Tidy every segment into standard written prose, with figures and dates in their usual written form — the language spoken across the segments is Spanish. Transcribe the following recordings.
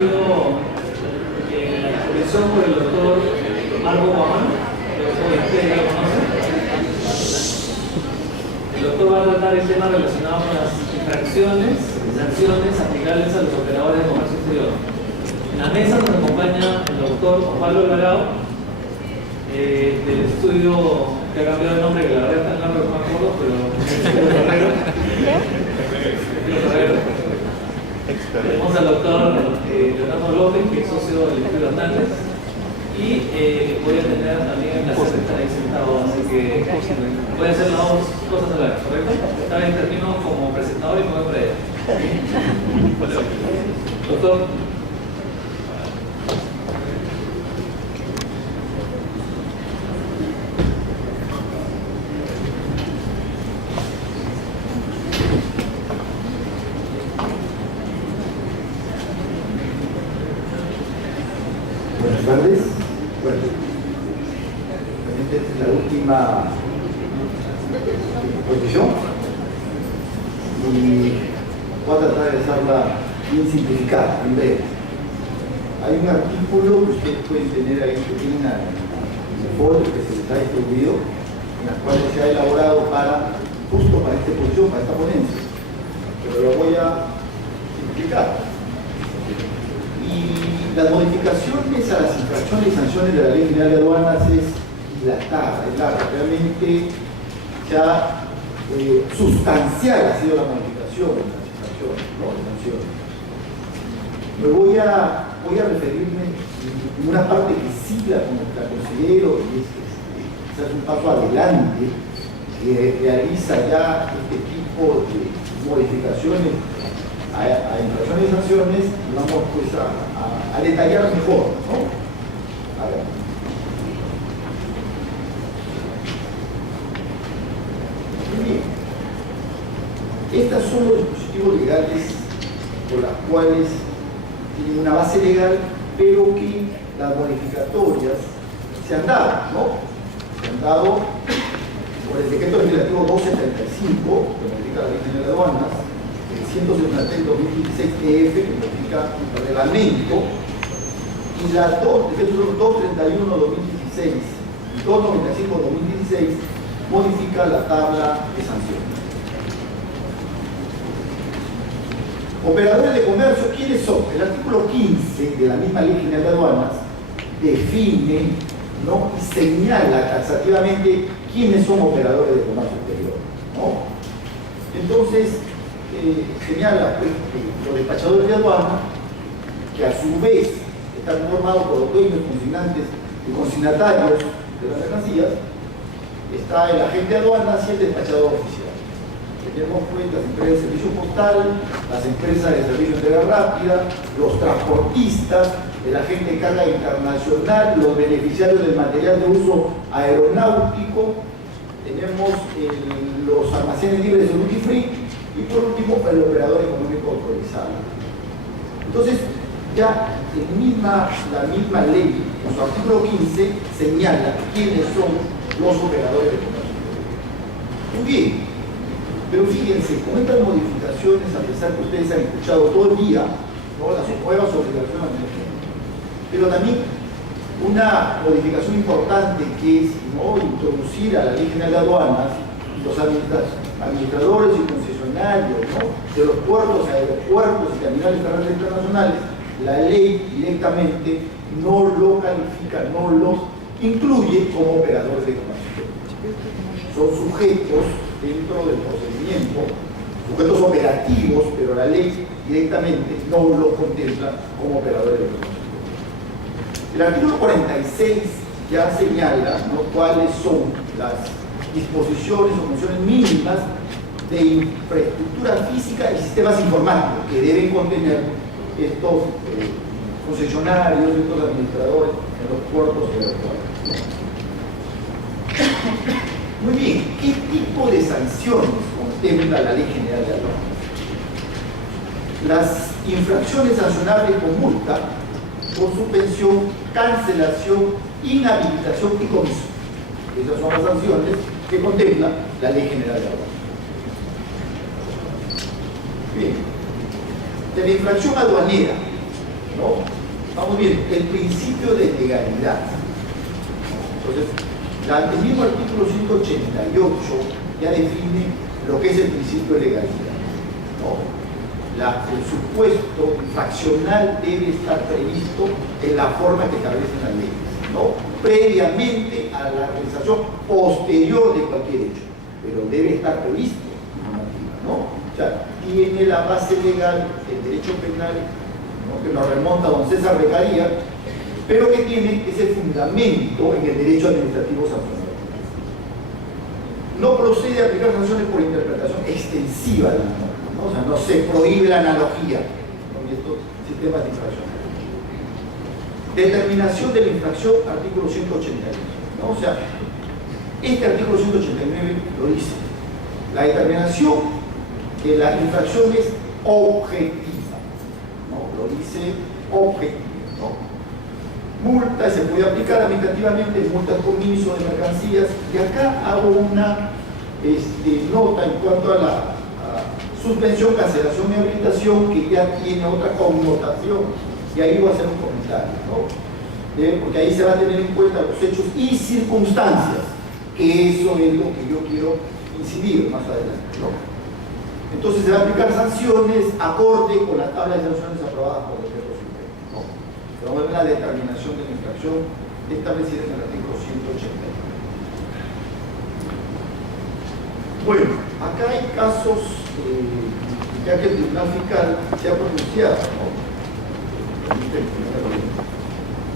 La exposición por el doctor Marco Guamán, ustedes ya lo conocen. El doctor va a tratar el tema relacionado con las infracciones y sanciones aplicables a los operadores de comercio exterior. En la mesa nos acompaña el doctor Osvaldo Alvarado, del estudio que ha cambiado de nombre, que la verdad está en largo, no me acuerdo, pero tenemos al doctor Leonardo López, que es socio del Estudio Hernández, y voy a tener también el placer de estar ahí sentado, así que voy a hacer las dos cosas a la vez, ¿correcto? Esta vez termino como presentador y me voy para allá. Doctor. Buenas tardes. Bueno, esta es la última exposición y voy a tratar de hacerla bien simplificada, en breve. Hay un artículo que ustedes pueden tener ahí, que tiene un folio que se les ha distribuido, en la cual se ha elaborado justo para esta exposición, para esta ponencia, pero lo voy a simplificar. Y las modificaciones a las infracciones y sanciones de la Ley General de Aduanas es dilatada, es larga. Realmente ya sustancial ha sido la modificación de las infracciones, ¿no? De sanciones. Me voy a referirme en una parte que sí la considero y es un paso adelante que realiza ya este tipo de modificaciones a infracciones y sanciones, y vamos pues a detallar mejor, ¿no? A ver. Muy bien. Estos son los dispositivos legales por los cuales tienen una base legal, pero que las modificatorias se han dado, ¿no? Se han dado por el decreto legislativo 275, que modifica la Ley General de Aduanas, 173/2016 EF, que modifica el reglamento, y la 231/2016 y 295/2016 modifica la tabla de sanciones. Operadores de comercio, ¿quiénes son? El artículo 15 de la misma Ley General de Aduanas define, ¿no?, y señala taxativamente quiénes son operadores de comercio exterior, ¿no? Entonces, señala pues, que los despachadores de aduana, que a su vez están formados por los dueños, consignantes y consignatarios de las mercancías, está el agente de aduanas y el despachador oficial. Tenemos pues las empresas de servicio postal, las empresas de servicio de entrega rápida, los transportistas, el agente de carga internacional, los beneficiarios del material de uso aeronáutico, tenemos los almacenes libres de duty free, y por último, el operador económico autorizado. Entonces, ya la misma ley, en su artículo 15, señala quiénes son los operadores de comercio. Muy bien, pero fíjense, con estas modificaciones, a pesar que ustedes han escuchado todo el día, ¿no?, las nuevas obligaciones, pero también una modificación importante que es, ¿no?, introducir a la Ley General de Aduanas los administradores y concesionarios, ¿no?, de los puertos, aeropuertos y terminales terrestres internacionales. La ley directamente no lo califica, no los incluye como operadores de comercio. Son sujetos dentro del procedimiento, sujetos operativos, pero la ley directamente no los contempla como operadores de comercio. El artículo 46 ya señala, ¿no?, cuáles son las disposiciones o funciones mínimas de infraestructura física y sistemas informáticos que deben contener estos concesionarios, estos administradores en los puertos y aeropuertos. Muy bien, ¿qué tipo de sanciones contempla la Ley General de Aduanas? Las infracciones sancionables con multa por suspensión, cancelación, inhabilitación y comisión. Esas son las sanciones que contempla la Ley General de Aduanas. Bien, de la infracción aduanera, ¿no?, estamos viendo el principio de legalidad. Entonces, el mismo artículo 188 ya define lo que es el principio de legalidad, ¿no? El supuesto infraccional debe estar previsto en la forma que establecen las leyes, ¿no? Previamente a la realización posterior de cualquier hecho, pero debe estar previsto en normativa, ¿no? O sea, tiene la base legal del derecho penal, ¿no?, que nos remonta a don César Beccaria, pero que tiene ese fundamento en el derecho administrativo sancionador. No procede a aplicar sanciones por interpretación extensiva de la norma, ¿no? O sea, no se prohíbe la analogía con estos sistemas de infracción. Determinación de la infracción, artículo 189, ¿no? O sea, este artículo 189 lo dice. La determinación de la infracción es objetiva, ¿no? Lo dice objetivo, ¿no? Multa se puede aplicar administrativamente, multas por comiso de mercancías, y acá hago una nota en cuanto a la suspensión, cancelación y habilitación, que ya tiene otra connotación, y ahí voy a hacer un comentario, ¿no? Porque ahí se va a tener en cuenta los hechos y circunstancias, que eso es lo que yo quiero incidir más adelante, ¿no? Entonces se va a aplicar sanciones acorde con la tabla de sanciones aprobadas por el decreto supremo, ¿no? Vamos a ver la determinación de la infracción establecida en el artículo 180. Bueno, acá hay casos ya que el Tribunal Fiscal se ha pronunciado, ¿no?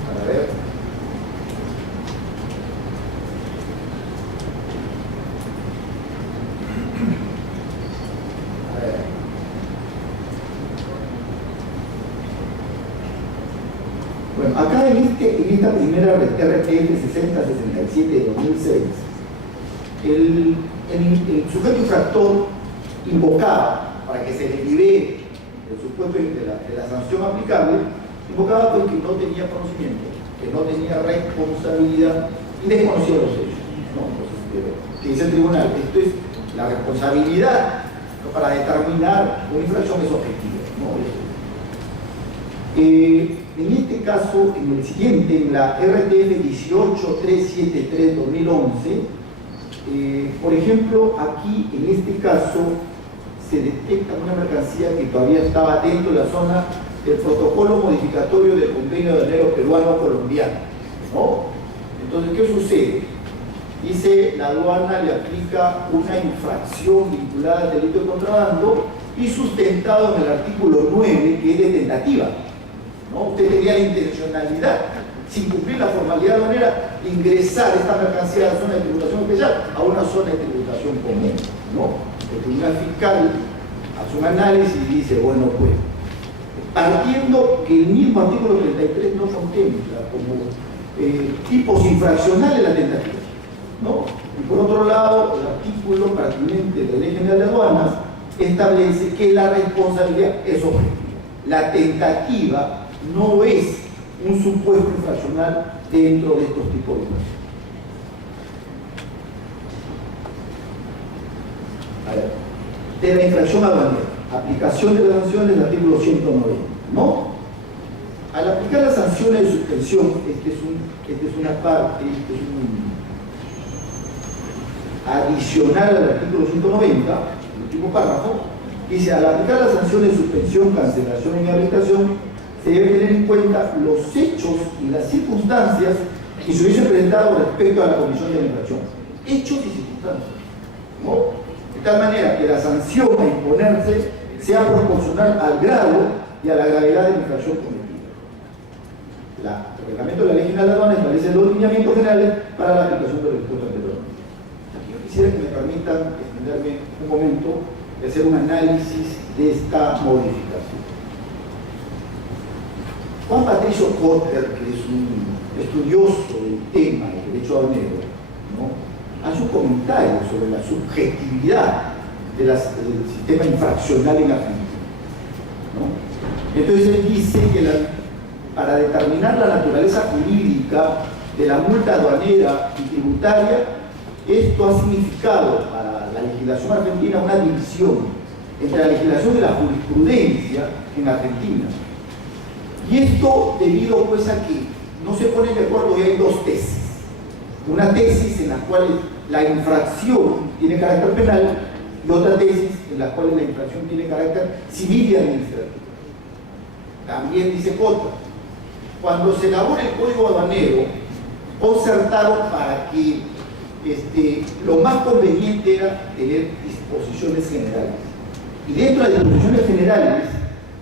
Para ver. Bueno, acá en esta primera RTF 6067 de 2006, el sujeto infractor invocaba, para que se le libere el supuesto de la sanción aplicable, invocaba porque no tenía conocimiento, que no tenía responsabilidad y desconocía los hechos, ¿no? Entonces, que dice el tribunal, esto es la responsabilidad, ¿no?, para determinar una infracción es objetiva, ¿no? En este caso, en el siguiente, en la RTF 18373-2011, por ejemplo, aquí en este caso se detecta una mercancía que todavía estaba dentro de la zona del protocolo modificatorio del convenio de aduanero peruano-colombiano, ¿no? Entonces, ¿qué sucede? Dice, la aduana le aplica una infracción vinculada al delito de contrabando y sustentado en el artículo 9, que es de tentativa, ¿no? Usted tenía la intencionalidad, sin cumplir la formalidad aduanera, ingresar esta mercancía a la zona de tributación especial a una zona de tributación común, ¿no? El Tribunal Fiscal hace un análisis y dice, bueno, pues, partiendo que el mismo artículo 33 no contempla como tipos infraccionales la tentativa, ¿no? Y por otro lado, el artículo pertinente de la Ley General de Aduanas establece que la responsabilidad es objetiva. La tentativa no es un supuesto infraccional dentro de estos tipos de infracciones. A ver, de la infracción aduanera, aplicación de las sanciones del artículo 190, ¿no? Al aplicar las sanciones de suspensión, este es una parte, este es un adicional al artículo 190, el último párrafo, dice, al aplicar las sanciones de suspensión, cancelación e inhabilitación, se debe tener en cuenta los hechos y las circunstancias que se hubiesen presentado respecto a la comisión de la infracción. Hechos y circunstancias, ¿no? De tal manera que la sanción a imponerse sea proporcional al grado y a la gravedad de la infracción cometida. El reglamento de la Ley General de Aduanas establece los lineamientos generales para la aplicación de los dispuestos anteriores. Aquí yo quisiera que me permitan extenderme un momento y hacer un análisis de esta modificación. Juan Patricio Cotter, que es un estudioso del tema del derecho aduanero, ¿no?, hace un comentario sobre la subjetividad del sistema infraccional en Argentina, ¿no? Entonces él dice que para determinar la naturaleza jurídica de la multa aduanera y tributaria, esto ha significado para la legislación argentina una división entre la legislación y la jurisprudencia en Argentina. Y esto debido pues a que no se ponen de acuerdo y hay dos tesis. Una tesis en la cual la infracción tiene carácter penal y otra tesis en la cual la infracción tiene carácter civil y administrativo. También dice Cota, cuando se elabora el Código Aduanero, concertaron para que lo más conveniente era tener disposiciones generales. Y dentro de las disposiciones generales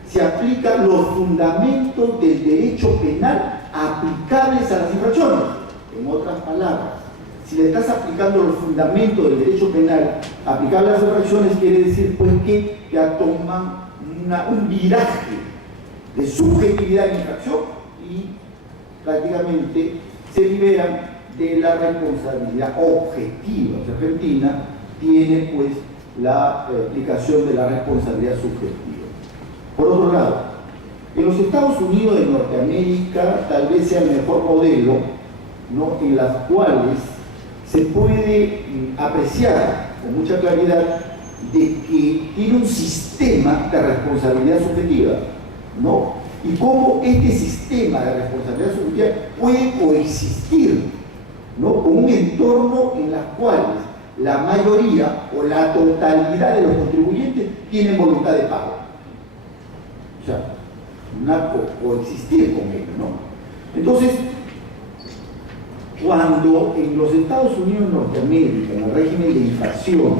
se aplican los fundamentos del derecho penal aplicables a las infracciones. En otras palabras, si le estás aplicando los fundamentos del derecho penal aplicables a las infracciones, quiere decir pues que ya toman un viraje de subjetividad en infracción y prácticamente se liberan de la responsabilidad objetiva. O sea, Argentina tiene pues la aplicación de la responsabilidad subjetiva. Por otro lado, en los Estados Unidos de Norteamérica tal vez sea el mejor modelo, ¿no?, en las cuales se puede apreciar con mucha claridad de que tiene un sistema de responsabilidad subjetiva, ¿no? Y cómo este sistema de responsabilidad subjetiva puede coexistir, ¿no?, con un entorno en el cual la mayoría o la totalidad de los contribuyentes tienen voluntad de pago. O sea, coexistir con ello, ¿no? Entonces, cuando en los Estados Unidos de Norteamérica, en el régimen de infracciones,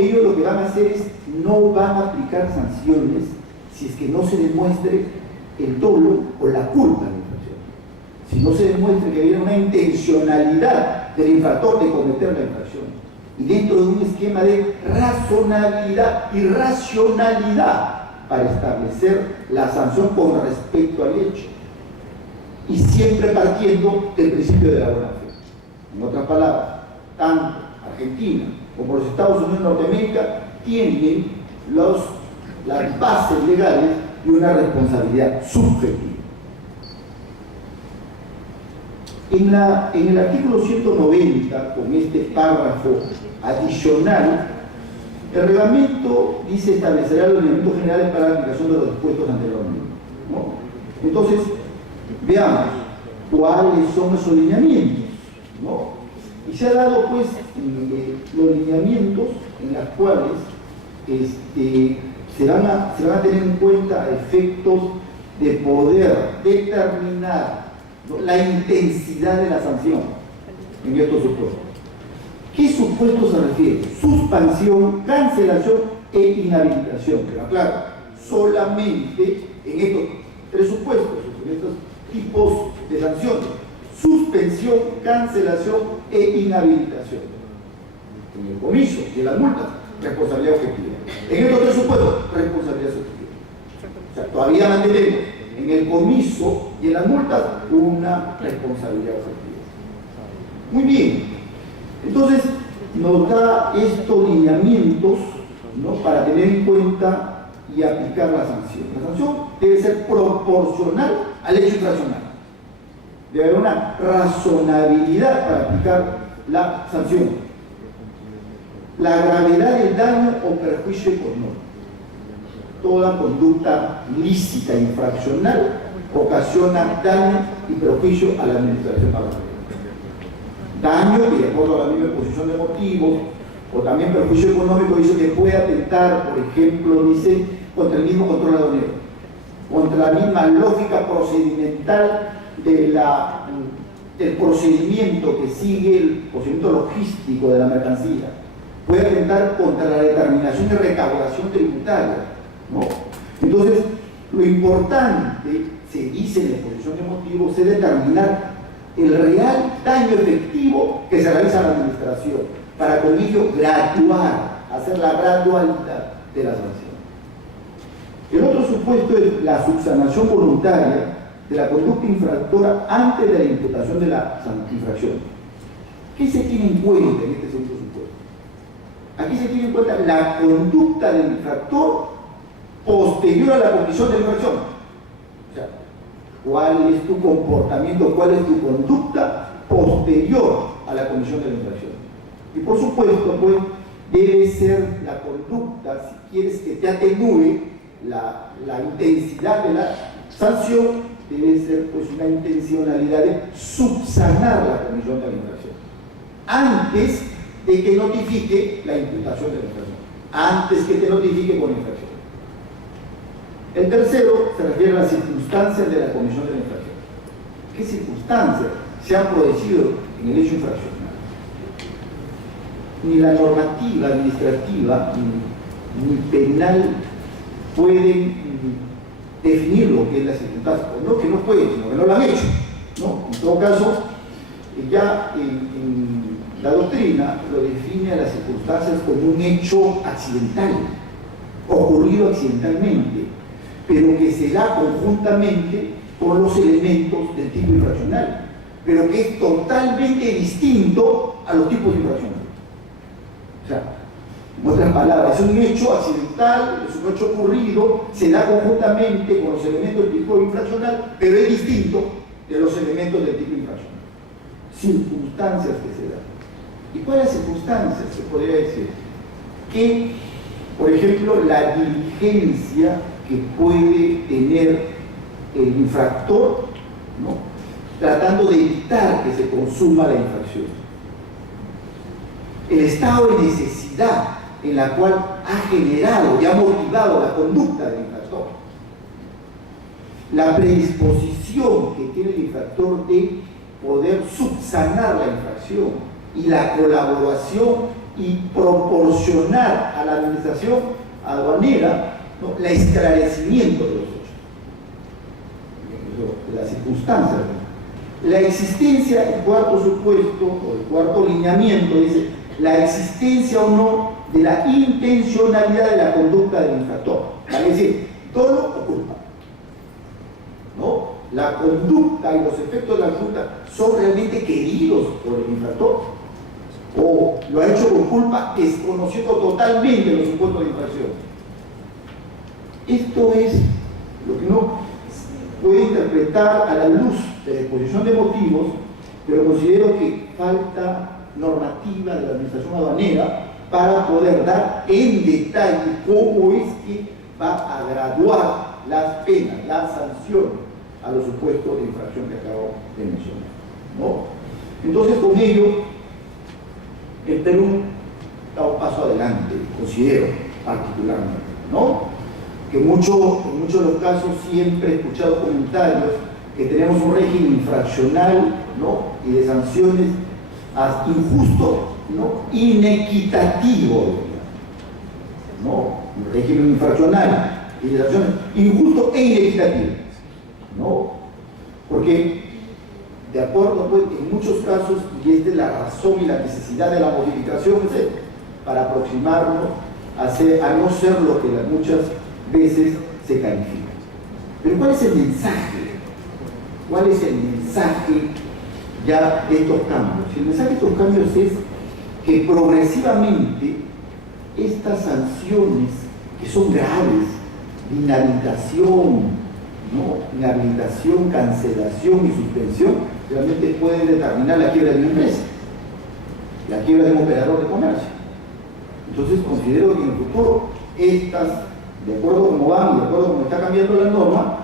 ellos lo que van a hacer es no van a aplicar sanciones si es que no se demuestre el dolo o la culpa de la infracción. Si no se demuestre que había una intencionalidad del infractor de cometer la infracción. Y dentro de un esquema de razonabilidad y racionalidad para establecer la sanción con respecto al hecho. Y siempre partiendo del principio de la buena fe. En otras palabras, tanto Argentina como los Estados Unidos de Norteamérica tienen las bases legales de una responsabilidad subjetiva. En el artículo 190, con este párrafo adicional, el reglamento dice establecerá los lineamientos generales para la aplicación de los dispuestos anteriormente, ¿no? Entonces, veamos cuáles son esos lineamientos, ¿no? Y se ha dado pues los lineamientos en los cuales se van a tener en cuenta efectos de poder determinar, ¿no?, la intensidad de la sanción en estos supuestos. ¿Qué supuestos se refiere? Suspensión, cancelación e inhabilitación. Pero claro, solamente en estos tres supuestos, en estos tipos de sanciones: suspensión, cancelación e inhabilitación. En el comiso y en las multas, responsabilidad objetiva. En estos tres supuestos, responsabilidad subjetiva. O sea, todavía mantenemos en el comiso y en las multas una responsabilidad objetiva. Muy bien. Entonces, nos da estos lineamientos, ¿no?, para tener en cuenta y aplicar la sanción. La sanción debe ser proporcional al hecho infraccional. Debe haber una razonabilidad para aplicar la sanción. La gravedad del daño o perjuicio económico. Toda conducta lícita e infraccional ocasiona daño y perjuicio a la administración pagada. Daño que, de acuerdo a la misma exposición de motivos, o también perjuicio económico, dice que puede atentar, por ejemplo, dice, contra el mismo control aduanero, contra la misma lógica procedimental del procedimiento que sigue el procedimiento logístico de la mercancía, puede atentar contra la determinación de recaudación tributaria, ¿no? Entonces, lo importante, se dice en la exposición de motivos, es determinar el real daño efectivo que se realiza a la administración, para con ello graduar, hacer la gradualidad de la sanción. El otro supuesto es la subsanación voluntaria de la conducta infractora antes de la imputación de la infracción. ¿Qué se tiene en cuenta en este segundo supuesto? Aquí se tiene en cuenta la conducta del infractor posterior a la comisión de la infracción. O sea, cuál es tu comportamiento, cuál es tu conducta posterior a la comisión de la infracción. Y por supuesto, pues, debe ser la conducta, si quieres que te atenúe la intensidad de la sanción debe ser pues una intencionalidad de subsanar la comisión de la infracción antes de que notifique la imputación de la infracción, antes que te notifique con infracción. El tercero se refiere a las circunstancias de la comisión de la infracción. ¿Qué circunstancias se han producido en el hecho infraccional? Ni la normativa administrativa ni penal pueden definir lo que es la circunstancia. No que no pueden, sino que no lo han hecho, ¿no? En todo caso, ya en la doctrina lo define a las circunstancias como un hecho accidental, ocurrido accidentalmente, pero que se da conjuntamente con los elementos del tipo infraccional, pero que es totalmente distinto a los tipos infraccionales. O sea, en otras palabras, es un hecho accidental, es un hecho ocurrido, se da conjuntamente con los elementos del tipo infraccional, pero es distinto de los elementos del tipo infraccional. Circunstancias que se dan. ¿Y cuáles circunstancias se podría decir? Que, por ejemplo, la diligencia que puede tener el infractor, ¿no?, tratando de evitar que se consuma la infracción. El estado de necesidad en la cual ha generado y ha motivado la conducta del infractor. La predisposición que tiene el infractor de poder subsanar la infracción y la colaboración y proporcionar a la administración aduanera, ¿no?, el esclarecimiento de los hechos, las circunstancias. La existencia, el cuarto supuesto o el cuarto lineamiento dice la existencia o no de la intencionalidad de la conducta del infractor, es decir, dolo o culpa, ¿no? La conducta y los efectos de la conducta son realmente queridos por el infractor o lo ha hecho con culpa desconociendo totalmente los supuestos de infracción. Esto es lo que uno puede interpretar a la luz de la exposición de motivos, pero considero que falta normativa de la administración aduanera para poder dar en detalle cómo es que va a graduar las penas, las sanciones a los supuestos de infracción que acabo de mencionar, ¿no? Entonces, con ello, el Perú da un paso adelante, considero particularmente, ¿no? Que en muchos de los casos siempre he escuchado comentarios que tenemos un régimen infraccional, ¿no?, y de sanciones injusto, ¿no?, inequitativo, ¿no? Un régimen infraccional y de sanciones injusto e inequitativo, ¿no? Porque, de acuerdo, pues, en muchos casos, y esta es la razón y la necesidad de la modificación, es para aproximarnos a no ser lo que muchas veces se califica. Pero ¿cuál es el mensaje? ¿Cuál es el mensaje ya de estos cambios? El mensaje de estos cambios es que progresivamente estas sanciones que son graves, de inhabilitación, ¿no?, inhabilitación, cancelación y suspensión, realmente pueden determinar la quiebra de una empresa, la quiebra de un operador de comercio. Entonces considero que en el futuro estas, de acuerdo a cómo van y de acuerdo a cómo está cambiando la norma,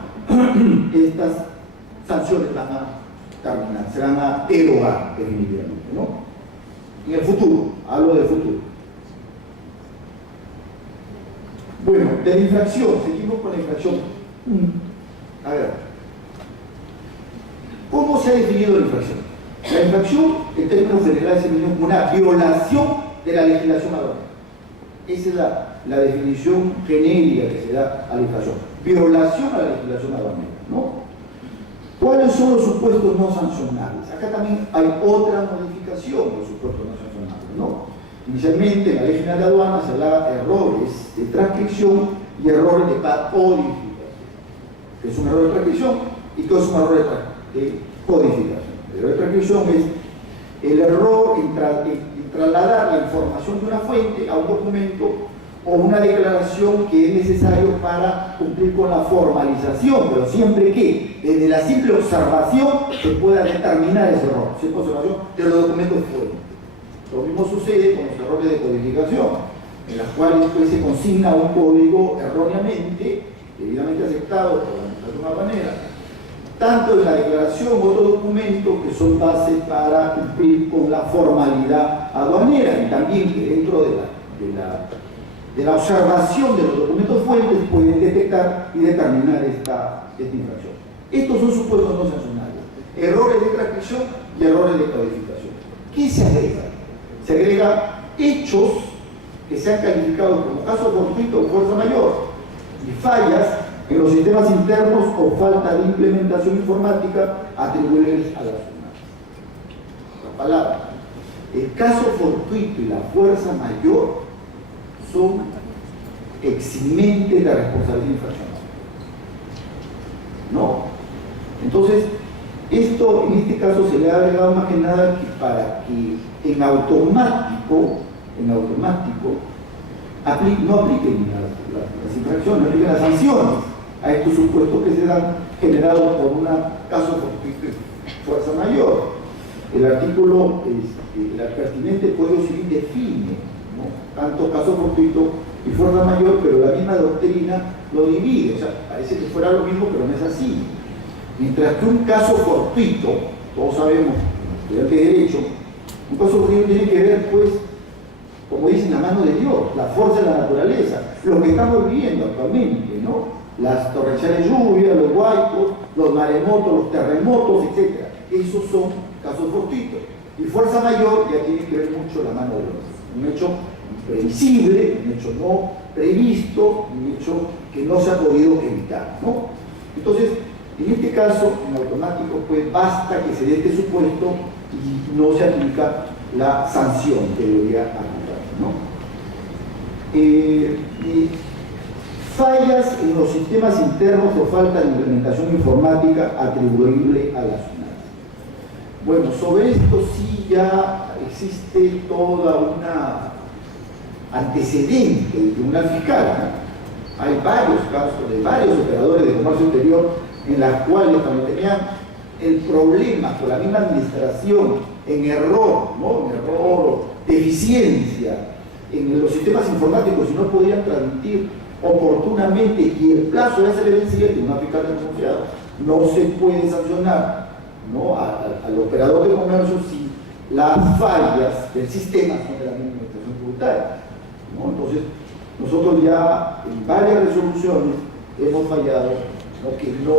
estas sanciones van a terminar, se van a derogar definitivamente, ¿no? En el futuro, hablo del futuro. Bueno, de la infracción, seguimos con la infracción. A ver, ¿cómo se ha definido la infracción? La infracción, en términos generales, se define como una violación de la legislación aduanera. Esa es la definición genérica que se da a la infracción. Violación a la legislación aduanera, ¿no? ¿Cuáles son los supuestos no sancionables? Acá también hay otra modificación de los supuestos no sancionables, ¿no? Inicialmente, en la Ley General de Aduanas se hablaba de errores de transcripción y errores de codificación. ¿Qué es un error de transcripción y qué es un error de codificación? El error de transcripción es el error en trasladar la información de una fuente a un documento o una declaración que es necesario para cumplir con la formalización, pero siempre que desde la simple observación se pueda determinar ese error, simple observación de los documentos fuentes. Lo mismo sucede con los errores de codificación, en los cuales pues, se consigna un código erróneamente, debidamente aceptado por la alguna manera, tanto en la declaración o otro documento que son base para cumplir con la formalidad aduanera, y también que dentro de la observación de los documentos fuentes pueden detectar y determinar esta infracción. Estos son supuestos no sancionables: errores de transcripción y errores de codificación. ¿Qué se agrega? Se agrega hechos que sean calificados como caso fortuito o fuerza mayor y fallas en los sistemas internos o falta de implementación informática atribuibles a las UNAS. La palabra, el caso fortuito y la fuerza mayor son eximentes de responsabilidad infraccional. ¿No? Entonces, esto en este caso se le ha agregado más que nada para que en automático no apliquen las infracciones, no apliquen las sanciones a estos supuestos que se dan generados por un caso fortuito y fuerza mayor. El artículo, el pertinente Código Civil define, ¿no?, tanto caso fortuito y fuerza mayor, pero la misma doctrina lo divide. O sea, parece que fuera lo mismo, pero no es así. Mientras que un caso fortuito, todos sabemos, estudiantes de derecho, un caso fortuito tiene que ver, pues, como dicen, la mano de Dios, la fuerza de la naturaleza, lo que estamos viviendo actualmente, ¿no? Las torrenciales lluvias, los huaicos, los maremotos, los terremotos, etc. Esos son casos fortuitos. Y fuerza mayor ya tiene que ver mucho la mano de Dios. Un hecho imprevisible, un hecho no previsto, un hecho que no se ha podido evitar, ¿no? Entonces, en este caso, en automático, pues basta que se dé este supuesto y no se aplica la sanción que debería aplicar, ¿no? Fallas en los sistemas internos o falta de implementación informática atribuible a las UNAS. Bueno, sobre esto sí ya existe toda una antecedente del Tribunal Fiscal, ¿no? Hay varios casos de varios operadores de comercio exterior en las cuales, cuando tenían el problema con la misma administración, en error, ¿no?, en error, deficiencia en los sistemas informáticos y no podían transmitir oportunamente y el plazo ya se le vencía, el Tribunal Fiscal denunciado, no se puede sancionar, ¿no?, al operador de comercio si las fallas del sistema son de la misma administración tributaria, ¿no? Entonces, nosotros ya en varias resoluciones hemos fallado, ¿no?, que no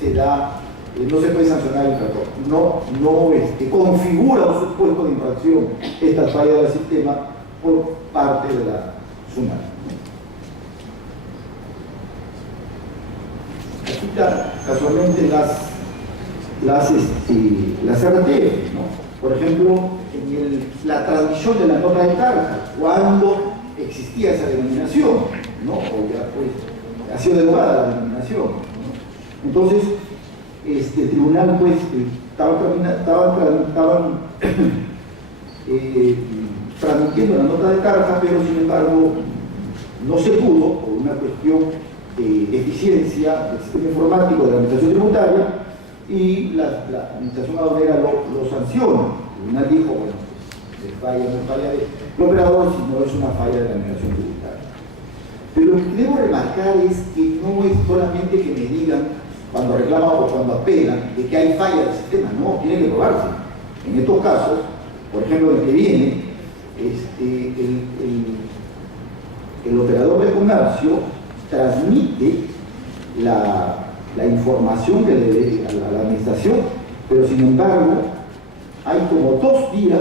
se da, no se puede sancionar el infractor, no configura un supuesto de infracción esta falla del sistema por parte de la SUNAT. Aquí está casualmente las RTF, ¿no? Por ejemplo, en la transmisión de la nota de carga, cuando existía esa denominación, ¿no?, o ya pues ha sido derogada la denominación, ¿no? Entonces, el tribunal pues estaban transmitiendo la nota de carga, pero sin embargo no se pudo por una cuestión de eficiencia del sistema informático de la administración tributaria, y la administración aduanera lo sanciona. El tribunal dijo, bueno, pues, no es falla del operador, sino es una falla de la administración tributaria. Pero lo que debo remarcar es que no es solamente que me digan cuando reclaman o cuando apelan de que hay falla del sistema, no, tiene que probarse. En estos casos, por ejemplo, el que viene, el operador de comercio transmite la información que le debe a la administración, pero sin embargo hay como 2 días,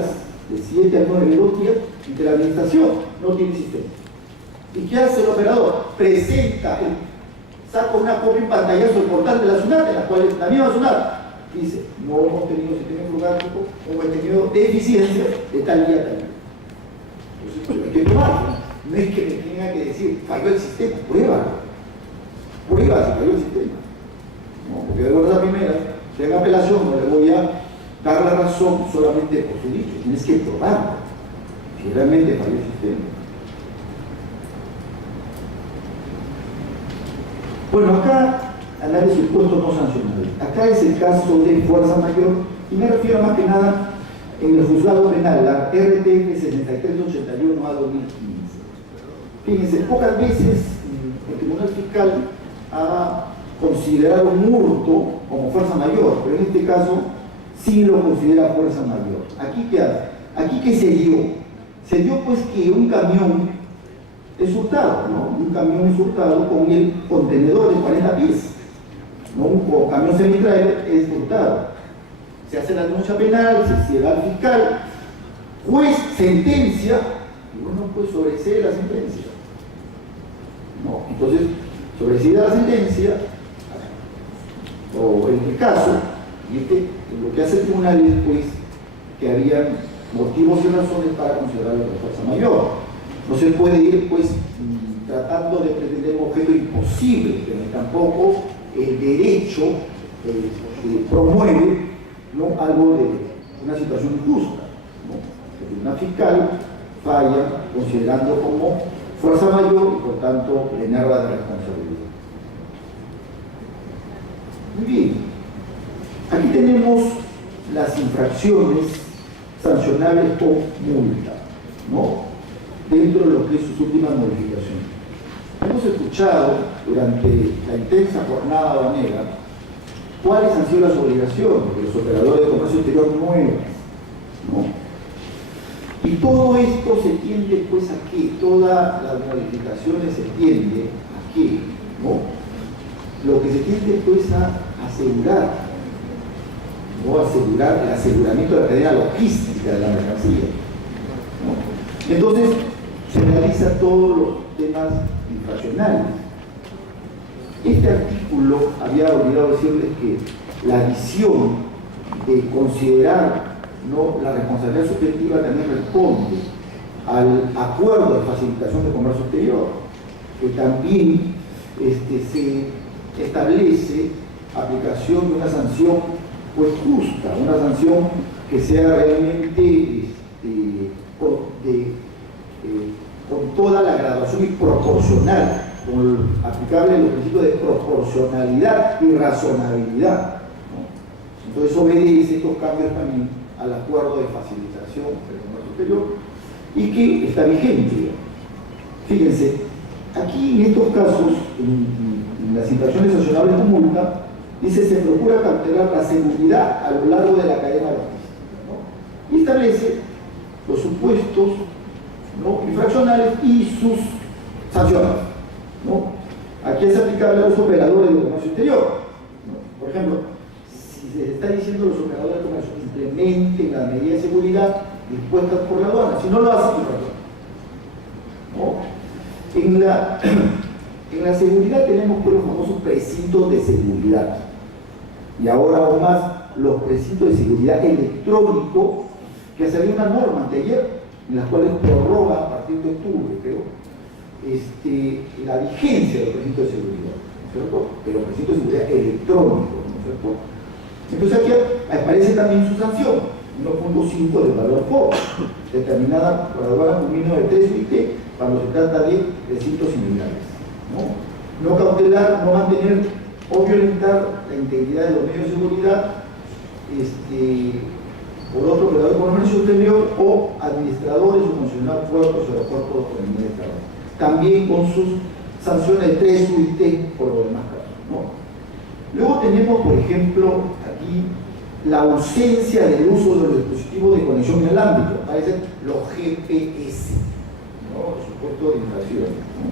de 7 a 9, 2 días, en que la administración no tiene sistema. ¿Y qué hace el operador? Presenta, saca una copia en pantallazo del portal de la SUNAT, en la cual la misma SUNAT dice, no hemos tenido sistema informático, hemos tenido deficiencia de tal día a tal día. Entonces, hay que probarlo. No es que me tenga que decir, falló el sistema, prueba si falló el sistema. No, porque de verdad, primera, si hay apelación, no le voy a dar la razón solamente por su dicho, tienes que probarlo, si realmente falló el sistema. Bueno, acá análisis de supuestos no sancionables. Acá es el caso de fuerza mayor, y me refiero más que nada en el juzgado penal, la RTF 6381 a 2015. Fíjense, pocas veces el Tribunal Fiscal ha considerar un hurto como fuerza mayor, pero en este caso sí lo considera fuerza mayor. ¿Aquí qué hace? ¿Aquí qué se dio? Se dio pues que un camión es hurtado, ¿no? Un camión es hurtado con el contenedor de 40 pies, ¿no? Un camión semitrailer es hurtado. Se hace la denuncia penal, se va al fiscal, juez sentencia, y uno pues sobresee la sentencia, ¿no? Entonces, sobresee la sentencia, o en el caso, lo que hace el tribunal es pues que había motivos y razones para considerarlo como fuerza mayor. No se puede ir pues tratando de pretender un objeto imposible, pero tampoco el derecho promueve, ¿no?, algo de una situación injusta, ¿no? El tribunal fiscal falla considerando como fuerza mayor y por tanto le enerva de responsabilidad. Muy bien, aquí tenemos las infracciones sancionables con multa, ¿no?, dentro de lo que es sus últimas modificaciones. Hemos escuchado durante la intensa jornada aduanera cuáles han sido las obligaciones de los operadores de comercio exterior nuevas, ¿no? Y todo esto se tiende pues a que, todas las modificaciones se tiende a que, ¿no?, lo que se tiende pues a asegurar, ¿no?, asegurar el aseguramiento de la cadena logística de la mercancía, ¿no? Entonces se realizan todos los temas infraccionales. Este artículo, había olvidado decirles que la adición de considerar, ¿no?, la responsabilidad subjetiva también responde al acuerdo de facilitación de comercio exterior, que también se establece aplicación de una sanción pues justa, una sanción que sea realmente con toda la graduación y proporcional, aplicable los principios de proporcionalidad y razonabilidad, ¿no? Entonces obedece estos cambios también al acuerdo de facilitación del comercio exterior y que está vigente. Fíjense, aquí en estos casos, en las infracciones sancionables con multa, dice: se procura cautelar la seguridad a lo largo de la cadena logística, ¿no? Y establece los supuestos, ¿no?, infraccionales y sus sanciones, ¿no? Aquí es aplicable a los operadores de comercio exterior, ¿no? Por ejemplo, si se está diciendo a los operadores de comercio implementen las medidas de seguridad dispuestas por la aduana, si no lo hacen, ¿no? En la seguridad tenemos pues los famosos precintos de seguridad, y ahora aún más los precintos de seguridad electrónico, que salió una norma anteayer en las cuales prorroga a partir de octubre, creo, la vigencia de los precintos de seguridad, ¿no es cierto? Pero precintos de seguridad electrónico, ¿no es cierto? Entonces aquí aparece también su sanción, 1.5 del valor FOB, determinada por la aduana con mínimo de 3 UIT cuando se trata de recintos similares, ¿no? No cautelar, no mantener o violentar la integridad de los medios de seguridad por otro operador de comercio exterior o administradores o funcionarios puertos o aeropuertos por el medio de Estado. También con sus sanciones de 3 UIT por los demás casos, ¿no? Luego tenemos, por ejemplo, aquí la ausencia del uso de los dispositivos de conexión inalámbrica, parecen los GPS, ¿no?, supuesto de infracción, ¿no?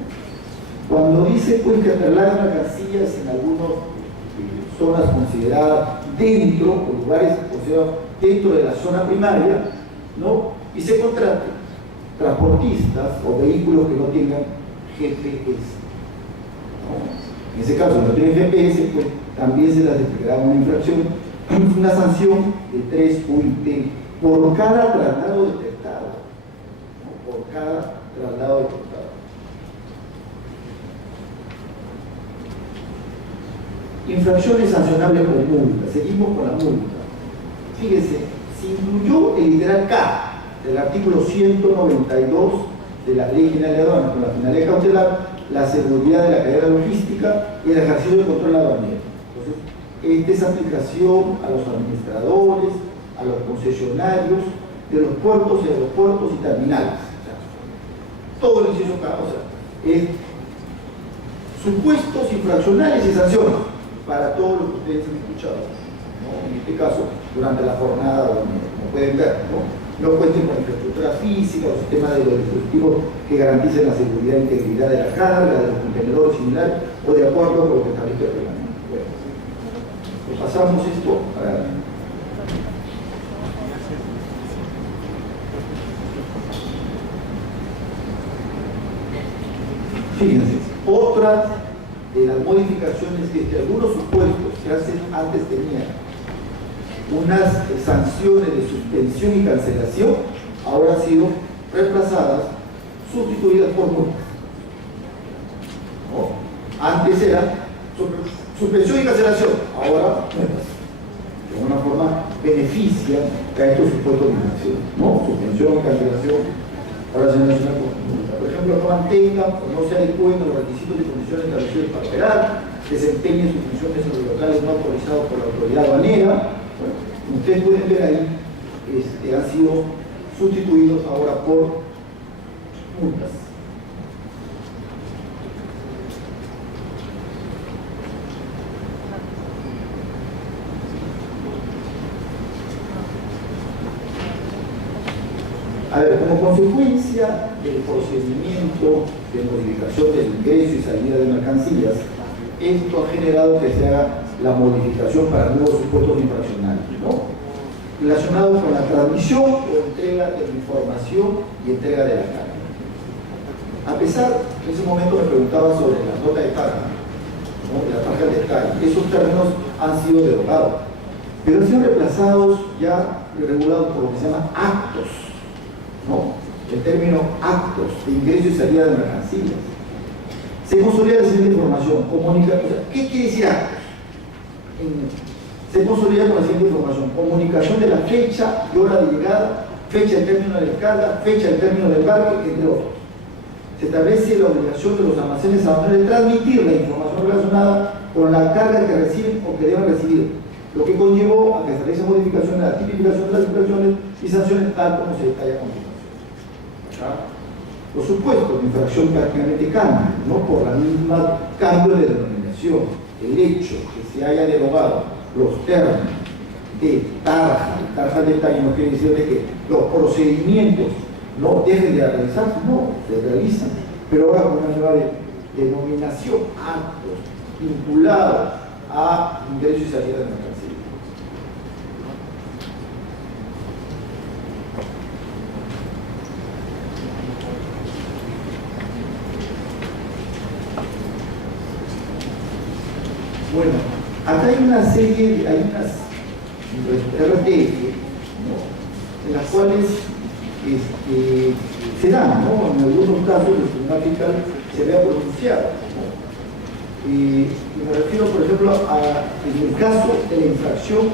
Cuando dice pues que trasladan mercancías en algunas zonas consideradas dentro, o lugares considerados dentro de la zona primaria, ¿no?, y se contraten transportistas o vehículos que no tengan GPS, ¿no? En ese caso, si no tienen GPS, pues también se les aplicará una infracción, una sanción de 3 UIT por cada traslado detectado, ¿no?, por cada traslado detectado. Infracciones sancionables con multa. Seguimos con la multa. Fíjense, se incluyó el literal K del artículo 192 de la Ley General de Aduanas con la finalidad de cautelar la seguridad de la cadena logística y el ejercicio de control aduanero. Entonces, esta es aplicación a los administradores, a los concesionarios de los puertos, aeropuertos y terminales. O sea, todo el inciso K, o sea, es supuestos infraccionales y sanciones. para todos los que ustedes han escuchado, ¿no? En este caso, durante la jornada, como pueden ver, no cuenten con infraestructura física o sistemas de los dispositivos que garanticen la seguridad e integridad de la carga, de los contenedores similares o de acuerdo con lo que establece el reglamento. Bueno, pues pasamos esto para... Fíjense, otra de las modificaciones es que algunos supuestos que antes tenían unas sanciones de suspensión y cancelación ahora han sido reemplazadas, sustituidas por multas, ¿no? Antes era suspensión y cancelación, ahora multas. De alguna forma beneficia a estos supuestos de infracción, ¿no? Suspensión y cancelación, ahora se menciona como multa. Por ejemplo, no mantenga o no se adecúen a los requisitos y condiciones establecidos para operar, desempeñen sus funciones en los locales no autorizados por la autoridad aduanera. Bueno, ustedes pueden ver ahí, han sido sustituidos ahora por multas. A ver, como consecuencia del procedimiento de modificación del ingreso y salida de mercancías, esto ha generado que se haga la modificación para nuevos supuestos infraccionales, ¿no? Relacionados con la transmisión o entrega de la información y entrega de la carga. A pesar, en ese momento me preguntaba sobre la nota de carga, ¿no? De la tarjeta de carga. Esos términos han sido derogados, pero han sido reemplazados ya regulados por lo que se llama actos, ¿no? El término actos de ingreso y salida de mercancías. Se consolida la siguiente información, ¿qué quiere decir actos? Se consolida con la siguiente información: comunicación de la fecha y hora de llegada, fecha del término de descarga, fecha del término del embarque, entre otros. Se establece la obligación de los almacenes aduaneros de transmitir la información relacionada con la carga que reciben o que deben recibir, lo que conllevó a que se realice modificación de la tipificación de las infracciones y sanciones tal como se detalla a continuación. Los supuestos de infracción prácticamente cambian, ¿no? Por la misma cambio de denominación. El hecho que se haya derogado los términos de tarja de detalle no quiere decir de que los procedimientos no dejen de realizarse, no, se realizan, pero ahora con una nueva denominación, actos vinculados a ingreso y salida de mercancías. Bueno, acá hay una serie, hay unas RTF, ¿no? En las cuales se dan, ¿no? En algunos casos el Tribunal Fiscal se vea pronunciado, ¿no? Y me refiero, por ejemplo, en el caso de la infracción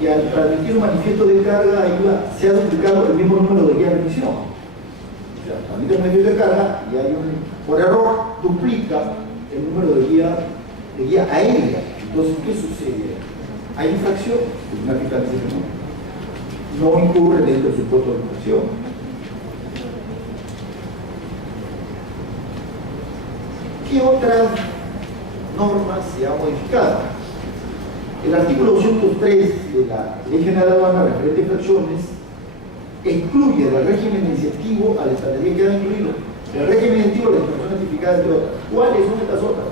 que al transmitir un manifiesto de carga se ha duplicado el mismo número de guías de emisión. O sea, transmite un manifiesto de carga y hay por error duplica el número de guía aérea. Entonces, ¿qué sucede? Hay infracción, el Tribunal Fiscal dice que no incurre dentro del supuesto de infracción. ¿Qué otras normas se han modificado? El artículo 203 de la Ley General de Aduanas referente a infracciones excluye del régimen iniciativo a la estrategia que ha incluido el régimen iniciativo de las infracciones tipificadas, entre otras. ¿Cuáles son estas otras?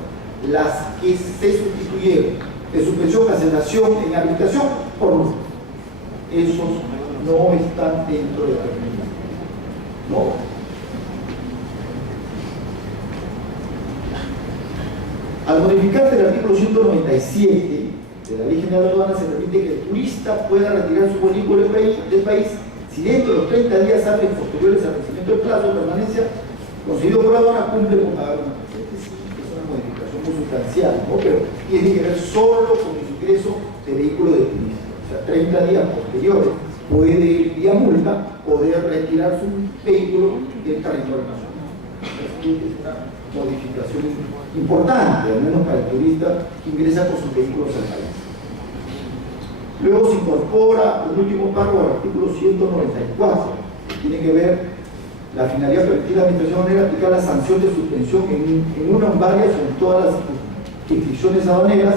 Las que se sustituyeron de suspensión, cancelación en habilitación por multas. Esos no están dentro de la regla. No. Al modificarse el artículo 197 de la Ley General de Aduanas, se permite que el turista pueda retirar su vehículo del país si dentro de los 30 días hábiles posteriores al vencimiento del plazo de permanencia concedido por la aduana cumple con pagar una modificación muy sustancial, ¿no? Pero tiene que ver solo con el ingreso de vehículo de turista. O sea, 30 días posteriores puede, vía multa, poder retirar su vehículo del territorio nacional. Esto es una modificación importante, al menos para el turista que ingresa con sus vehículos al país. Luego se incorpora un último párrafo al artículo 194, que tiene que ver la finalidad permitida de la administración aduanera aplicar la sanción de suspensión en una, en varias o en todas las circunstancias. inscripciones aduaneras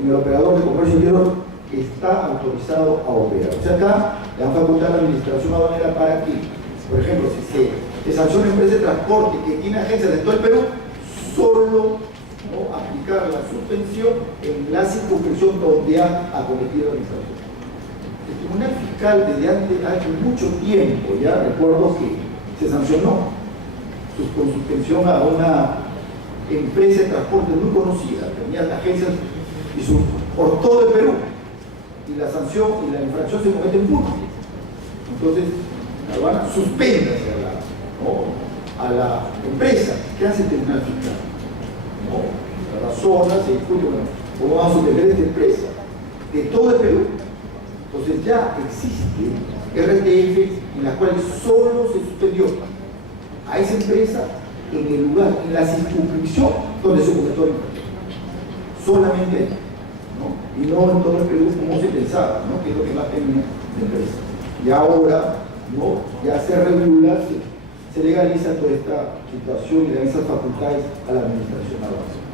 en el operador de comercio interior que está autorizado a operar. O sea, acá le han facultado a la administración aduanera para que, por ejemplo, si se sanciona una empresa de transporte que tiene agencias en todo el Perú, solo aplicar la suspensión en la circunscripción donde ha cometido la infracción. El Tribunal Fiscal desde hace mucho tiempo ya recuerdo que se sancionó con suspensión a una empresa de transporte muy conocida, tenía agencias por todo el Perú, y la sanción y la infracción se comete en público. Entonces, la aduana suspende a la empresa. ¿Qué hace el Tribunal Fiscal? La razona, se discute, ¿cómo vamos a suspender esta empresa? De todo el Perú. Entonces ya existe RTF en las cuales solo se suspendió a esa empresa en el lugar, en la circunscripción donde se cometió la infracción. Solamente ahí, y no en todo el Perú como se pensaba, que es lo que más tenía la empresa. Y ahora ya se regula, se legaliza toda esta situación y le dan esas facultades a la administración aduanera.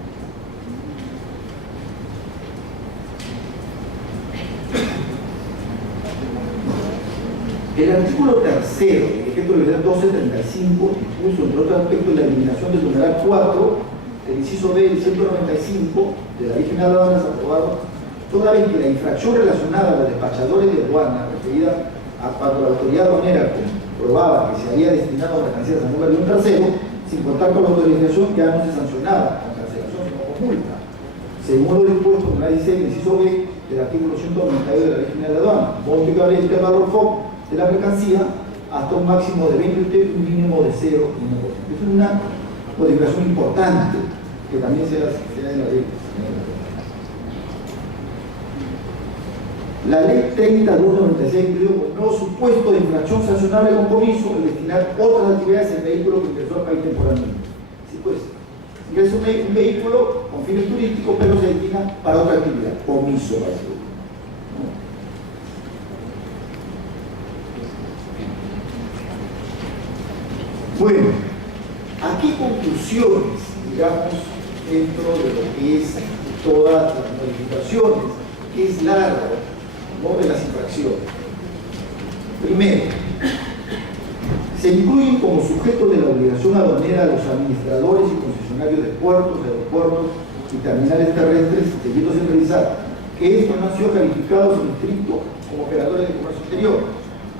El artículo 3 del decreto de ley 1235 dispuso, entre otros aspectos, la eliminación del numeral 4 del inciso B del 195 de la Ley General de Aduanas aprobado, toda vez que la infracción relacionada a los despachadores de aduana referida a cuando la autoridad aduanera comprobaba que se había destinado a mercancías a nombre de un tercero, sin contar con la autorización, ya no se sancionaba con cancelación sino con multa, según lo dispuesto en la 16 del inciso B del artículo 192 de la Ley General de Aduanas, monto equivalente al valor FOB de la mercancía hasta un máximo de 20 y un mínimo de 0,1%. Es una modificación importante que también se da en la ley. La ley 30.296 incluyó un nuevo supuesto de infracción sancionable con comiso el destinar otras actividades en vehículo que ingresó al país temporalmente. Sí, pues, ingresa un vehículo con fines turísticos, pero se destina para otra actividad, comiso para eso. Bueno, aquí conclusiones, digamos, dentro de lo que es todas las modificaciones, que es largo, de las infracciones. Primero, se incluyen como sujetos de la obligación aduanera a los administradores y concesionarios de puertos, aeropuertos y terminales terrestres, debiéndose revisar que estos no han sido calificados en estricto como operadores de comercio exterior,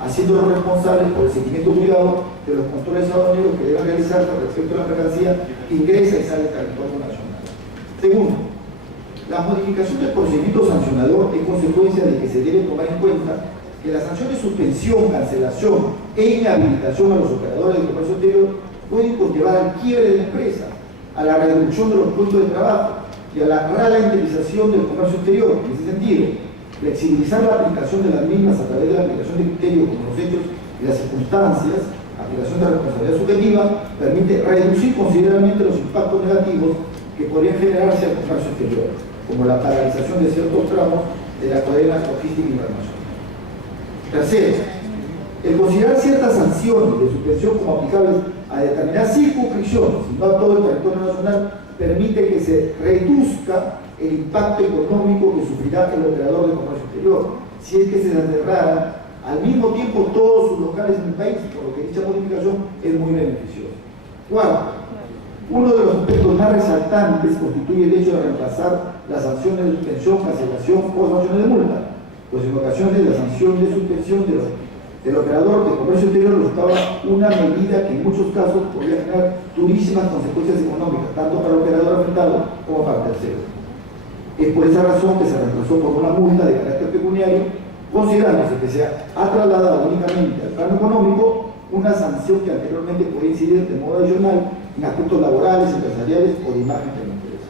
haciéndolos responsables por el seguimiento cuidado de los controles aduaneros que deben realizarse respecto a la mercancía que ingresa y sale del territorio nacional. Segundo, la modificación del procedimiento sancionador es consecuencia de que se debe tomar en cuenta que la sanción de suspensión, cancelación e inhabilitación a los operadores del comercio exterior pueden conllevar al quiebre de la empresa, a la reducción de los puestos de trabajo y a la ralentización del comercio exterior. En ese sentido, flexibilizar la aplicación de las mismas a través de la aplicación de criterios como los hechos y las circunstancias, aplicación de responsabilidad subjetiva, permite reducir considerablemente los impactos negativos que podrían generarse al comercio exterior, como la paralización de ciertos tramos de la cadena logística internacional. Tercero, el considerar ciertas sanciones de suspensión como aplicables a determinadas circunscripciones, y no a todo el territorio nacional, permite que se reduzca el impacto económico que sufrirá el operador de comercio exterior, si es que se cerraran al mismo tiempo todos sus locales en el país, por lo que dicha modificación es muy beneficiosa. Cuarto, uno de los aspectos más resaltantes constituye el hecho de reemplazar las sanciones de suspensión, cancelación o sanciones de multa, pues en ocasiones la sanción de suspensión del operador de comercio exterior resultaba una medida que en muchos casos podría generar durísimas consecuencias económicas, tanto para el operador afectado como para el tercero. Es por esa razón que se reemplazó por una multa de carácter pecuniario, considerándose que se ha trasladado únicamente al plano económico una sanción que anteriormente podía incidir de modo adicional en aspectos laborales, empresariales o de imagen de la empresa.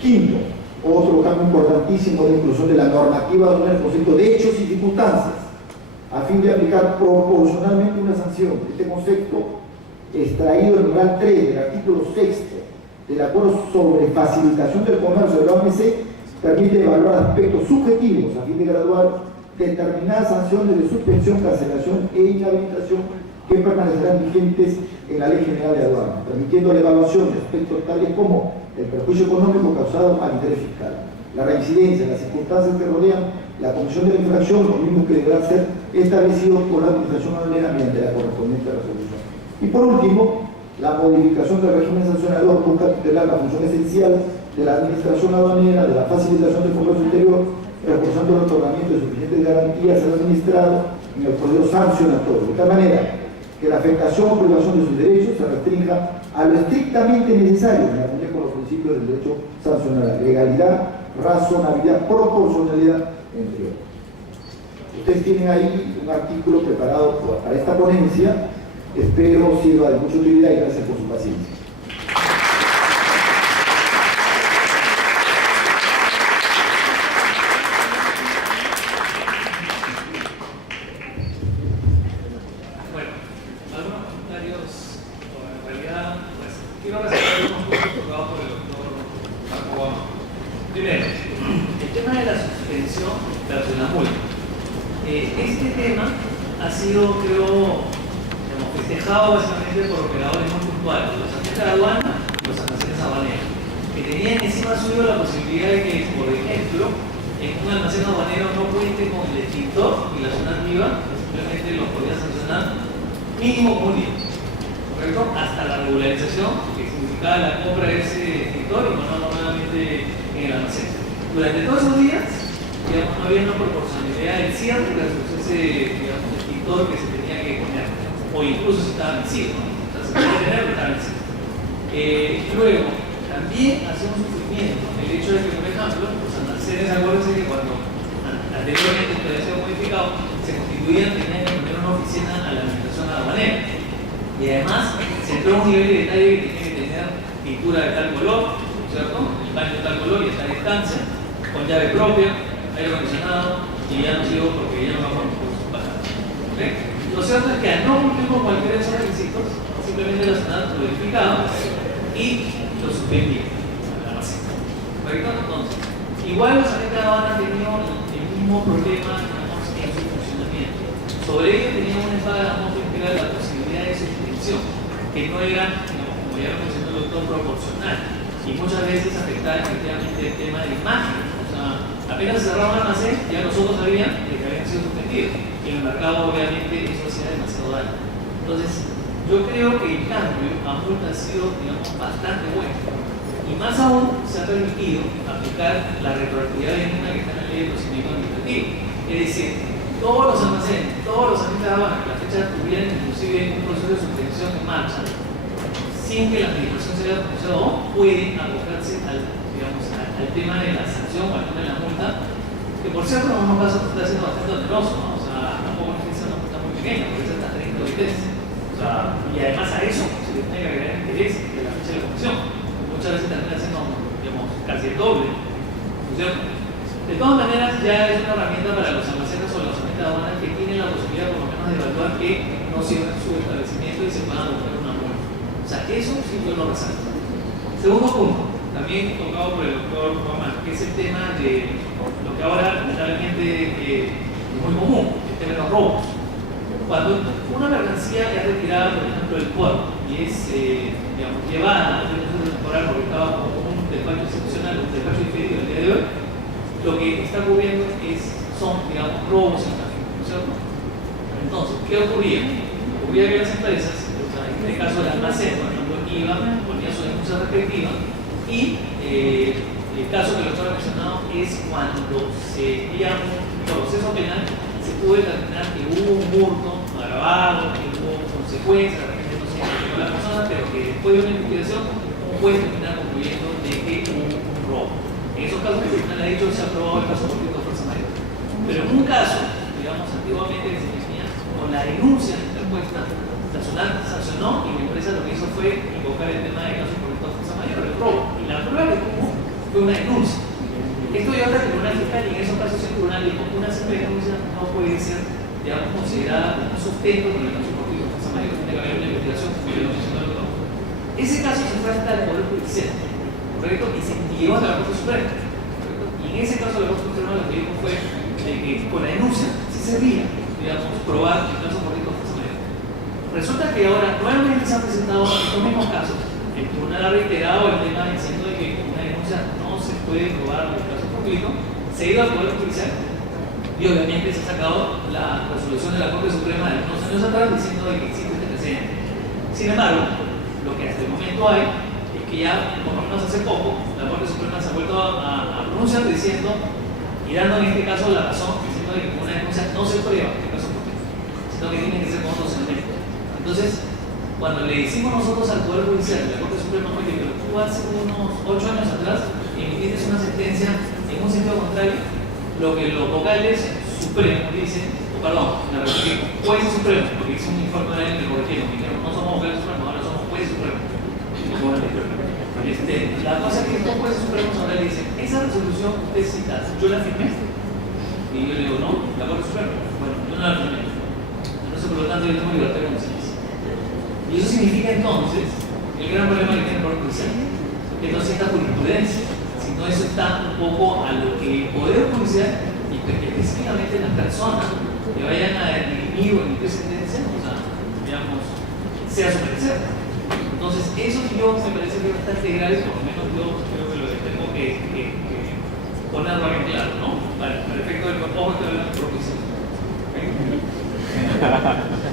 Quinto, otro cambio importantísimo de la inclusión de la normativa en el concepto de hechos y circunstancias, a fin de aplicar proporcionalmente una sanción. Este concepto, extraído del numeral 3 del artículo 6 del Acuerdo sobre Facilitación del Comercio de la OMC, permite evaluar aspectos subjetivos a fin de graduar determinadas sanciones de suspensión, cancelación e inhabilitación que permanecerán vigentes en la Ley General de Aduanas, permitiendo la evaluación de aspectos tales como el perjuicio económico causado al interés fiscal, la reincidencia, las circunstancias que rodean la comisión de la infracción, lo mismo que deberá ser establecido por la Administración Aduanera mediante la correspondiente resolución. Y por último, la modificación del régimen sancionador busca tutelar la función esencial de la Administración Aduanera, de la facilitación del comercio interior, reforzando el otorgamiento de suficientes garantías al administrado en el proceso sancionatorio, de tal manera que la afectación o privación de sus derechos se restrinja a lo estrictamente necesario en armonía con los principios del derecho sancionador, legalidad, razonabilidad, proporcionalidad, entre otros. Ustedes tienen ahí un artículo preparado para esta ponencia, espero sirva de mucha utilidad y gracias por su paciencia. Mínimo un día, ¿correcto? Hasta la regularización, que significaba la compra de ese escritor y ponerlo nuevamente en el almacén. Durante todos esos días, digamos, no había una proporcionalidad del cierre versus ese, digamos, escritor que se tenía que poner, o incluso si estaba vencido, ¿no? O sea, se podía tener, pero estaba vencido. Luego, también hacía un sufrimiento el hecho de que, por ejemplo, los almacenes, acuérdense que cuando anteriormente esto había sido modificado, se constituían, tenían que poner una oficina a la administración aduanera. Y además, se entró a un nivel de detalle que tiene que tener pintura de tal color, ¿cierto? El baño de tal color y a tal distancia, con llave propia, aire acondicionado, y ya no sigo porque ya no vamos por sus palabras. ¿Okay? Lo cierto es que al no cumplir con cualquiera de esos requisitos, simplemente la SUNAT lo verificaba y lo suspendía al almacén. ¿Correcto? Entonces, igual los agentes de aduana han tenido el mismo problema, digamos, en su funcionamiento. Sobre ello teníamos una espada que era la posibilidad de suspensión, que no era, digamos, como ya lo mencionó el doctor, proporcional, y muchas veces afectaba efectivamente el tema de la imagen. O sea, apenas se cerraba un almacén, ya nosotros sabían que habían sido suspendidos, y en el mercado obviamente eso hacía demasiado daño. Entonces, yo creo que el cambio a multa ha sido, digamos, bastante bueno. Y más aún se ha permitido aplicar la retroactividad de una que está en la ley de procedimiento administrativo. Es decir, todos los almacenes, todos los agentes de aduana que a la fecha tuvieran inclusive un proceso de suspensión en marcha, sin que la administración se haya pronunciado, pueden abocarse al, digamos, al tema de la sanción o al tema de la multa, que por cierto en algunos casos está siendo bastante oneroso, ¿no? O sea, tampoco es una multa muy pequeña, porque es hasta 30 veces. O sea, y además a eso se le tiene que agregar interés de la fecha de la comisión. Muchas veces termina siendo, digamos, casi el doble, ¿no es cierto? De todas maneras, ya es una herramienta para los almacenes o los agentes de aduana que tienen la posibilidad, por lo menos, de evaluar que no cierren su establecimiento y se puedan buscar una multa. O sea, eso sí yo lo resalto. Segundo punto, también tocado por el doctor Juan, que es el tema de lo que ahora, lamentablemente, es muy común, el tema de los robos. Cuando una mercancía es retirada, por ejemplo, del puerto y es, digamos, llevada a un temporal porque estaba como un despacho excepcional, un despacho inferido el día de hoy, lo que está ocurriendo son, digamos, robos en tráfico, ¿no es cierto? Entonces, ¿qué ocurría? Ocurría que las empresas, o sea, en este caso el almacén, por ejemplo, iban, ponía su denuncia respectiva y el caso que lo estaba mencionado es cuando se guía un proceso penal, se pudo determinar que hubo un hurto agravado, que hubo consecuencias, de repente no se identificó la persona, pero que después de una investigación un juez termina concluyendo de que hubo un robo. En esos casos el tribunal ha dicho que se ha aprobado el caso por de fuerza mayor. Pero en un caso, digamos, antiguamente que se definía con la denuncia interpuesta, la SUNAT sancionó y la empresa lo que hizo fue invocar el tema de caso por de fuerza mayor, el robo. Y la prueba que tuvo fue una denuncia. Esto ya está el tribunal fiscal y en esos casos el tribunal dijo que una simple denuncia no puede ser, digamos, considerada un sustento por el caso por de fuerza mayor. Tiene que haber una investigación, como ya lo mencionó el doctor. Ese caso se fue hasta el Poder Judicial, ¿correcto? Y se llevó hasta la Corte Suprema, ¿correcto? Y en ese caso la Corte Suprema lo que dijo fue de que con la denuncia sí servía, digamos, probar el caso por de fuerza mayor. Resulta que ahora nuevamente se han presentado estos mismos casos. El tribunal ha reiterado el tema diciendo de que una denuncia no se puede probar en el caso público, se ha ido al Poder Judicial y obviamente se ha sacado la resolución de la Corte Suprema de unos años atrás diciendo de que existe este precedente. Sin embargo, lo que hasta el momento hay es que ya, por lo menos hace poco, la Corte Suprema se ha vuelto a pronunciar diciendo, y dando en este caso la razón, diciendo de que una denuncia no se prueba en el caso público, sino que tiene que ser con otros elementos. Entonces, cuando le decimos nosotros al Poder Judicial, la Corte Suprema, oye, pero tú hace unos 8 años atrás emitiste una sentencia en un sentido contrario, lo que los vocales supremos dicen, o perdón, jueces supremos, porque hice un informe de año que corrigieron, dijeron, no somos vocales supremos, ahora somos jueces supremos. La cosa es que estos jueces supremos ahora le dicen, esa resolución que usted cita, yo la firmé. Y yo le digo, no, la Corte Suprema. Bueno, yo no la firmé. Entonces, por lo tanto, yo tengo libertad de conciencia. Y eso significa entonces el gran problema que tiene el Poder Judicial, que no es esta jurisprudencia, sino eso está un poco a lo que el Poder Judicial y específicamente las personas que vayan a dirimir o emitir sentencia, o sea, digamos, sea su parecer. Entonces, eso yo me parece que es bastante grave, por lo menos yo creo que lo que tengo que ponerlo en claro, ¿no? Para el efecto del propósito de la proposición.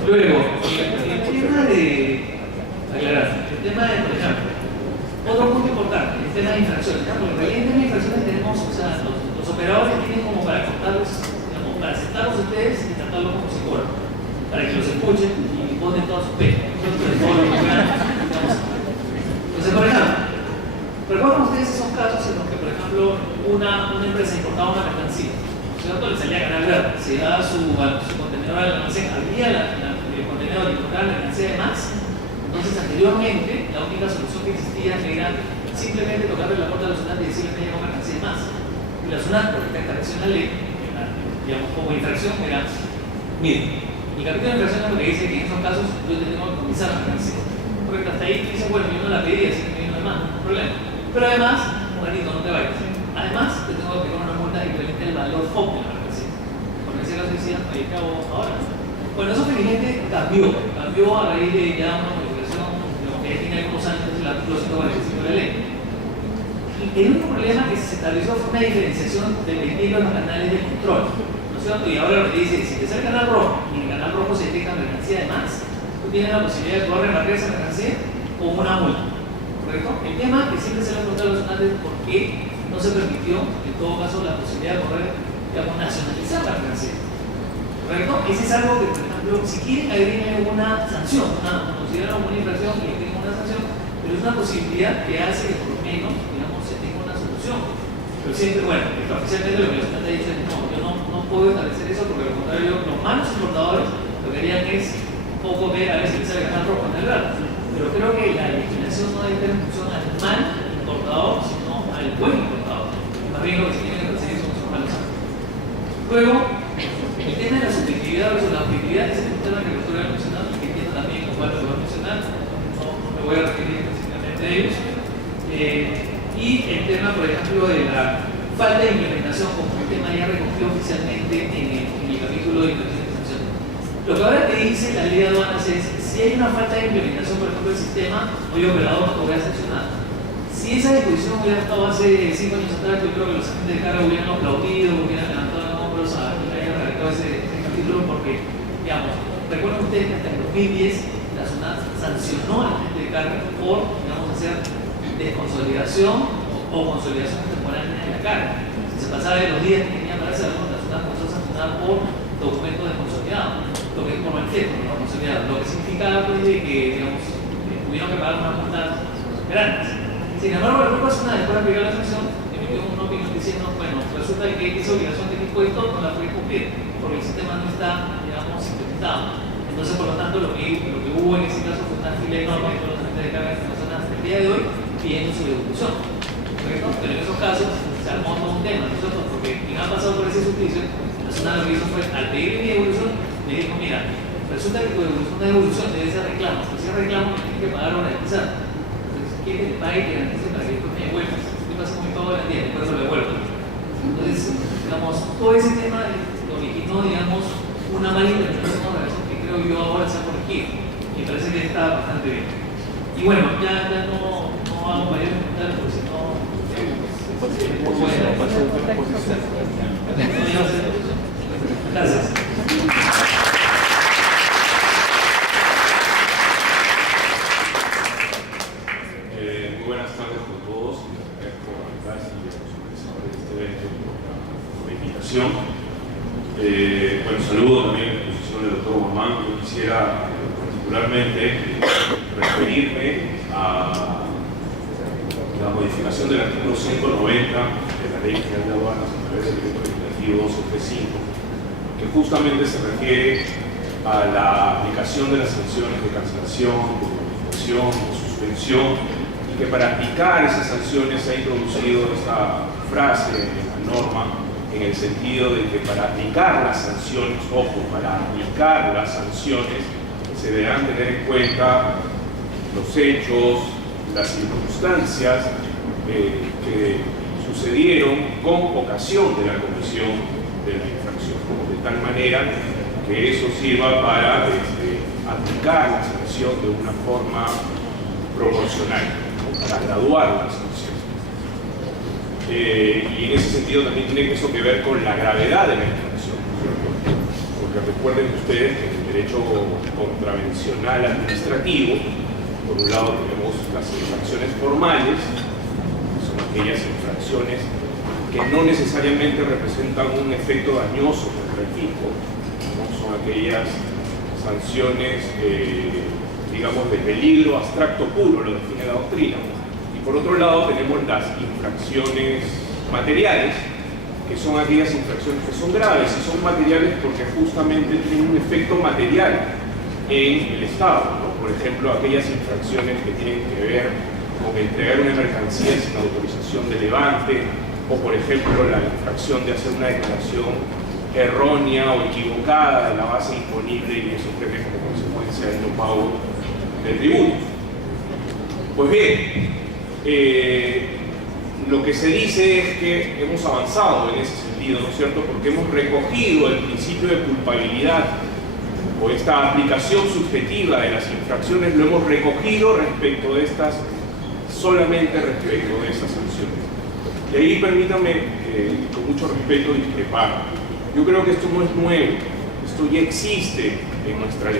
Luego, el tema de aclarar, el tema de, por ejemplo, otro punto importante, el tema de infracciones, ¿no? Porque en realidad en tema de infracciones tenemos, o sea, los operadores tienen como para contarlos, digamos, para sentarlos ustedes y tratarlos como si fueran, para que los escuchen y ponen todas sus penas. Entonces, por ejemplo, ¿recuerdan ustedes esos casos en los que, por ejemplo, una empresa importaba una mercancía? ¿Cierto? Le salía a ganar verde, se daba su contenedor al almacén, abría el contenedor y compraba la mercancía de más. Entonces, anteriormente, la única solución que existía era simplemente tocarle la puerta al sonante y decirle que llegó mercancía de más. Y la sonante, por esta infracción a la ley, digamos, como infracción, era, mire, el capítulo de infracción es lo que dice que en esos casos yo tengo que comisar la mercancía. Porque hasta ahí dice, bueno, yo no la pedí, así que no hay más, no hay problema. Pero además, un ratito, no te vayas. Además, te tengo que pegar una multa equivalente al valor foco de la mercancía. Porque en ese caso decían, oye, ¿qué hago ahora? Bueno, eso felizmente cambió a raíz de ya una modificación, lo que ya tiene algunos años, es el artículo 145 de la ley. Y el único problema que se estableció fue una diferenciación dependiendo de los canales de control. ¿No es cierto? Y ahora lo que dice, si te sale el canal rojo y en el canal rojo se detecta mercancía de más, tú tienes la posibilidad de poder remarcar esa mercancía con una multa. ¿Correcto? El tema que siempre se le ha preguntado a los sonantes es por qué no se permitió, en todo caso, la posibilidad de poder, digamos, nacionalizar la mercancía. ¿Correcto? Ese es algo que, por ejemplo, si quieren agregarle alguna sanción, consideran como una infracción y tengan una sanción, pero es una posibilidad que hace que por lo menos, digamos, se tenga una solución. Pero siempre, bueno, oficialmente lo que los sonantes dicen es no, yo no puedo establecer eso porque, al contrario, los malos importadores lo que harían es un poco ver a ver si les sale ganar rojo en el grado. Pero creo que la legislación no debe tener en función al mal importador, sino al buen importador. Más bien lo que se tiene que perseguir son los malos actos. Luego, el tema de la subjetividad versus la objetividad es un tema que el doctor ha mencionado y que entiendo también con cuál lo va a mencionar. No me voy a referir específicamente a ellos. Y el tema, por ejemplo, de la falta de implementación, como un tema ya recogido oficialmente en el capítulo de inversión y sanción. Lo que ahora te dice la ley de aduanas es, si hay una falta de implementación, por ejemplo, del sistema, hoy operador no te voy a sancionar. Si esa disposición hubiera estado hace 5 años atrás, yo creo que los agentes de carga hubieran aplaudido, hubieran levantado los hombros a que hayan redactado ese capítulo, porque, digamos, recuerden ustedes que hasta en 2010 la SUNAT sancionó a la agente de carga por, digamos, hacer desconsolidación o consolidación temporal en la carga. Si se pasaba de los días que tenía para hacerlo, la SUNAT comenzó a sancionar por documentos desconsolidados, lo que es por manifiesto, no consolidado, lo que significaba pues, de que, digamos, tuvieron que pagar unas multas grandes. Sin embargo, la Corte Nacional, después de aplicar la sanción, emitió una opinión diciendo, bueno, resulta que esa obligación de impuesto no la puede cumplir, porque el sistema no está, digamos, implementado. Entonces, por lo tanto, lo que hubo en ese caso fue una fila enorme de todos los agentes de carga internacional hasta el día de hoy pidiendo su devolución. ¿Correcto? Pero en esos casos se armó todo un tema, nosotros, porque quien ha pasado por ese juicio, la Nacional lo que hizo fue, al pedir mi devolución, me dijo, mira, resulta que tu devolución no es devolución, debe ser reclamo. Si es reclamo, me tienes que pagar o garantizar. Entonces, quiere que le pague y que garantice para que después me devuelvas. ¿Qué pasa con mi pago de la tienda? Por eso lo devuelvo. Entonces, digamos, todo ese tema originó, digamos, una mala interpretación de la relación que creo yo ahora se ha corregido. Y está bastante bien. Y bueno, ya no hago mayores comentarios porque si no... Gracias. Muy buenas tardes con todos y gracias por invitarse y a los organizadores de este evento por la invitación. Bueno, saludo también a la exposición del doctor Guamán. Yo quisiera particularmente referirme a la modificación del artículo 190 de la Ley General de Aduanas a través del decreto legislativo 1235, que justamente se refiere a la aplicación de las sanciones de cancelación, de bonificación, de suspensión, y que para aplicar esas sanciones se ha introducido esta frase en la norma en el sentido de que para aplicar las sanciones, ojo, para aplicar las sanciones se deberán tener en cuenta los hechos, las circunstancias que sucedieron con ocasión de la comisión de la infracción, de tal manera que eso sirva para aplicar la sanción de una forma proporcional, para graduar la sanción. Y en ese sentido también tiene eso que ver con la gravedad de la infracción, porque recuerden ustedes que en el derecho contravencional administrativo, por un lado tenemos las infracciones formales, que son aquellas infracciones que no necesariamente representan un efecto dañoso contra el fisco, ¿no? Son aquellas sanciones, digamos, de peligro abstracto puro, lo define la doctrina. Y por otro lado tenemos las infracciones materiales, que son aquellas infracciones que son graves y son materiales porque justamente tienen un efecto material en el Estado, ¿no? Por ejemplo, aquellas infracciones que tienen que ver con entregar una mercancía sin autorización de levante, o por ejemplo la infracción de hacer una declaración errónea o equivocada de la base imponible y eso tiene como consecuencia el no pago del tributo. Pues bien, lo que se dice es que hemos avanzado en ese sentido, ¿no es cierto? Porque hemos recogido el principio de culpabilidad o esta aplicación subjetiva de las infracciones, lo hemos recogido respecto de estas, solamente respecto de esas sanciones. Y ahí permítanme, con mucho respeto, discrepar. Yo creo que esto no es nuevo, esto ya existe en nuestra